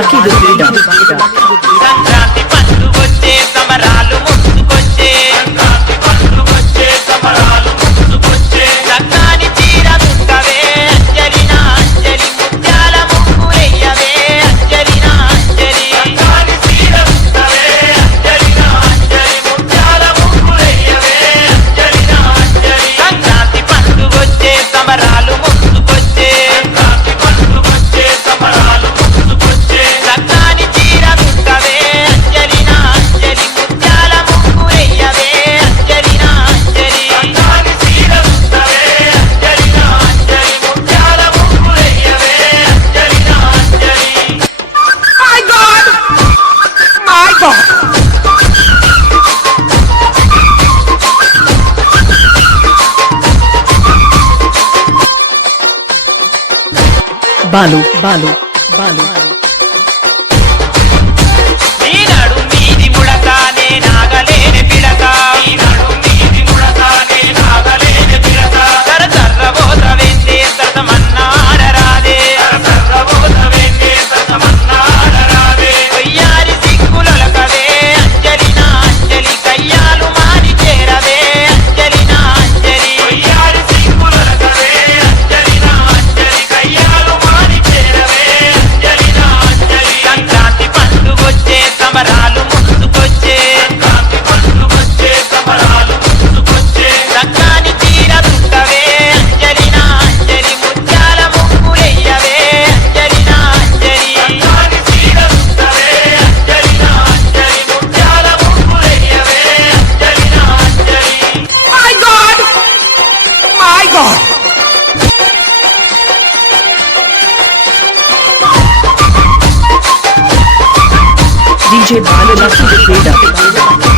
lucky with freedom. Sankranti పండుగొచ్చే సమరాలు ముందుకొచ్చే Sankranti పండుగొచ్చే సమరాలు ముందుకొచ్చే చక్కని చీర దుట్టవే అంజలినా అంజలి ముత్యాల ముగ్గులెయ్యవే అంజలినా అంజలి చక్కని చీర దుట్టవే అంజలినా అంజలి ముత్యాల ముగ్గులెయ్యవే అంజలినా అంజలి సంక్రాంతి పండుగొచ్చే సమరాలు ముందుకొచ్చే సంక్రాంతి పండుగొచ్చే సమరాలు ముందుకొచ్చే చక్కని చీర దుట్టవే అంజలినా అంజలి ముత్యాల ముగ్గులెయ్యవే అంజలినా అంజలి చక్కని చీర దుట్టవే అంజలినా అంజలి ముత్యాల ముగ్గులెయ్యవే అంజలినా అంజలి My God! My God! Balu, Balu, Balu. నీనాడు మీది ముడతానే నాగలేని పిడక నీనాడు మీది ముడతానే నాగలేని పిడక సరసర్రబోత వెందే సతమన్నాడరాదే సరసర్రబోత వెందే సతమన్నాడరాదే వయ్యారి సిగ్గులొలకవే అంజలినా అంజలి కయ్యాలు మాని చేరవే అంజలినా అంజలి వయ్యారి సిగ్గులొలకవే అంజలినా అంజలి కయ్యాలు మాని చేరవే అంజలినా అంజలి సంక్రాంతి పండుగొచ్చే సమరాలు ముందుకొచ్చే సంక్రాంతి పండుగొచ్చే సమరాలు ముందుకొచ్చే చక్కని చీర దుట్టవే అంజలినా అంజలి ముత్యాల ముగ్గులెయ్యవే అంజలినా అంజలి చక్కని చీర దుట్టవే అంజలినా అంజలి ముత్యాల ముగ్గులెయ్యవే అంజలినా అంజలి My God! My God! DJ Balu, lucky with freedom.